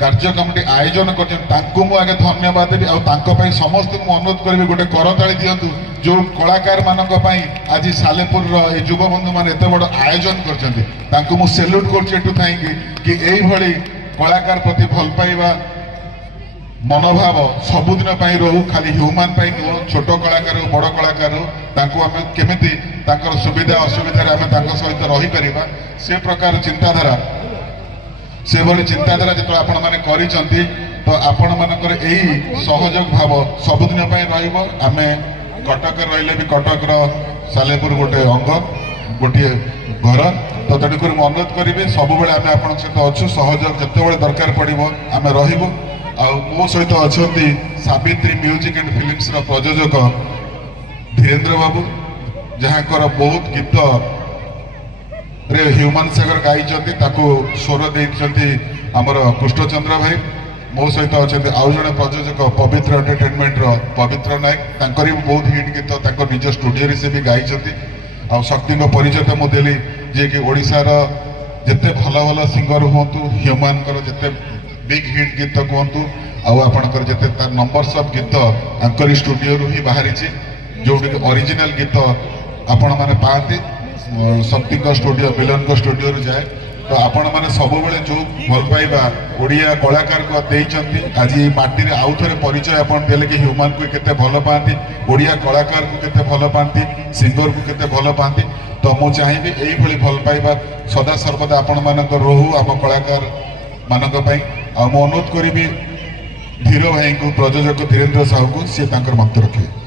कार्यक्रमटी आयोजन कर आगे धन्यवाद देवी और समस्त अनुरोध करी गोटे करताली दिंतु जो कलाकार मानक आज सालेपुर युव बंधु मान एत बड़ आयोजन कर सेल्यूट कर कलाकार प्रति भल पाइबा मनोभाव सबुदिन रहू खाली ह्यूमान नुह छोट कलाकार बड़ कलाकार केमिति सुविधा असुविधा सहित रही पारिबा से प्रकार चिंताधारा से भली चिंताधारा जो आपण मैंने करिसंती तो आपण मानकर यही सहयोग भाव सबुदिन रहिबो। आमे कटक रहिले भी कटक सालेपुर गोटे अंग गोटे घर तो तेणुक अनुरोध करेंगे सब बेले आम आप सहित अच्छु सहयोग जिते दरकार पड़ो आम रही मो सहित अच्छा सावित्री म्यूजिक एंड फिल्म्स प्रयोजक धीरेन्द्र बाबू जहाँ बहुत गीत रे ह्यूमान सागर गाई स्वर देते आमर कृष्णचंद्र भाई मो सहित अच्छा आउ जड़े प्रयोजक पवित्र एंटरटेनमेंट पवित्र नायक भी बहुत हिट गीत निज स्टूडियो से भी गाई आ शक्ति परिचय तो मुझे जी कि ओडिशार जिते भल भल सिंगर हूँ ह्यूमान जिते बिग हिट गीत कहतु आपणकर जिते नंबर्स ऑफ गीत आंकर स्टूडियो ही बाहरी जो ओरिजिनल गीत आपण मैंने पाती शक्ति स्टूडियो मिलन स्टूडियो जाए तो आपण मैंने सब बेले जो भल पाइबा ओडिया कलाकार को देइचंती आज माटी आउ थे परिचय आपन देले कि ह्यूमान को केते भल पाती ओडिया कलाकार को केते भल पाती सिंगर को केते भल पाती तो मु चाहिए यही भली भल पाइबा सदा सर्वदा आपण मानक रहू आम कलाकार मानक पई आ मु अनुरोध करी धीर भाई को प्रयोजक धीरेन्द्र साहू को सी मंत्र रखे।